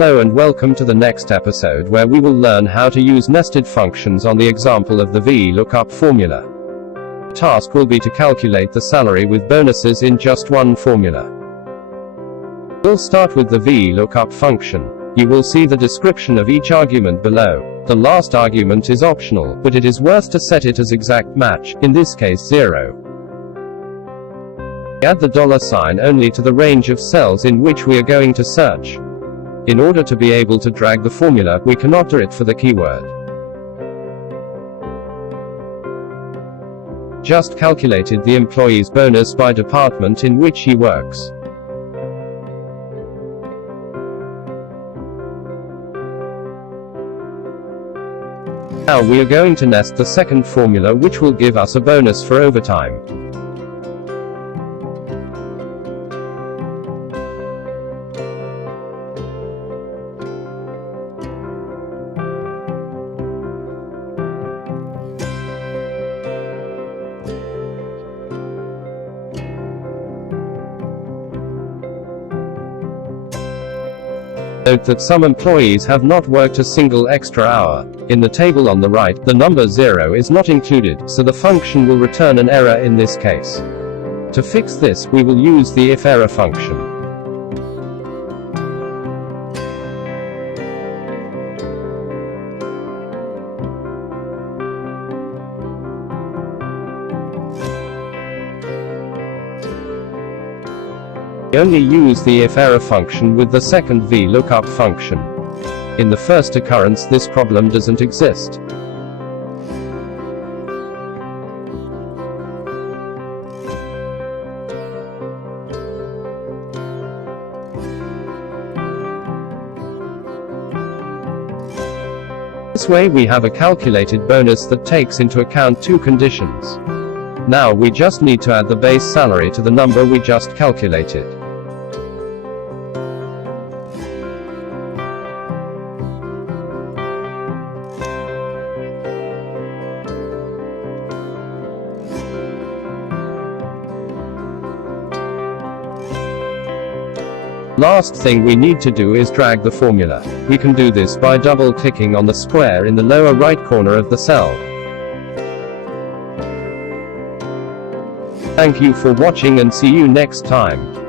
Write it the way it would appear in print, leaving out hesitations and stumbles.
Hello and welcome to the next episode where we will learn how to use nested functions on the example of the VLOOKUP formula. The task will be to calculate the salary with bonuses in just one formula. We'll start with the VLOOKUP function. You will see the description of each argument below. The last argument is optional, but it is worth to set it as exact match, in this case 0. Add the $sign only to the range of cells in which we are going to search. In order to be able to drag the formula, we cannot do it for the keyword. Just calculated the employee's bonus by department in which he works. Now we are going to nest the second formula, which will give us a bonus for overtime. Note that some employees have not worked a single extra hour. In the table on the right, the number 0 is not included, so the function will return an error in this case. To fix this, we will use the IFERROR function. We only use the IFERROR function with the second VLOOKUP function. In the first occurrence, this problem doesn't exist. This way we have a calculated bonus that takes into account two conditions. Now we just need to add the base salary to the number we just calculated. Last thing we need to do is drag the formula. We can do this by double-clicking on the square in the lower right corner of the cell. Thank you for watching and see you next time.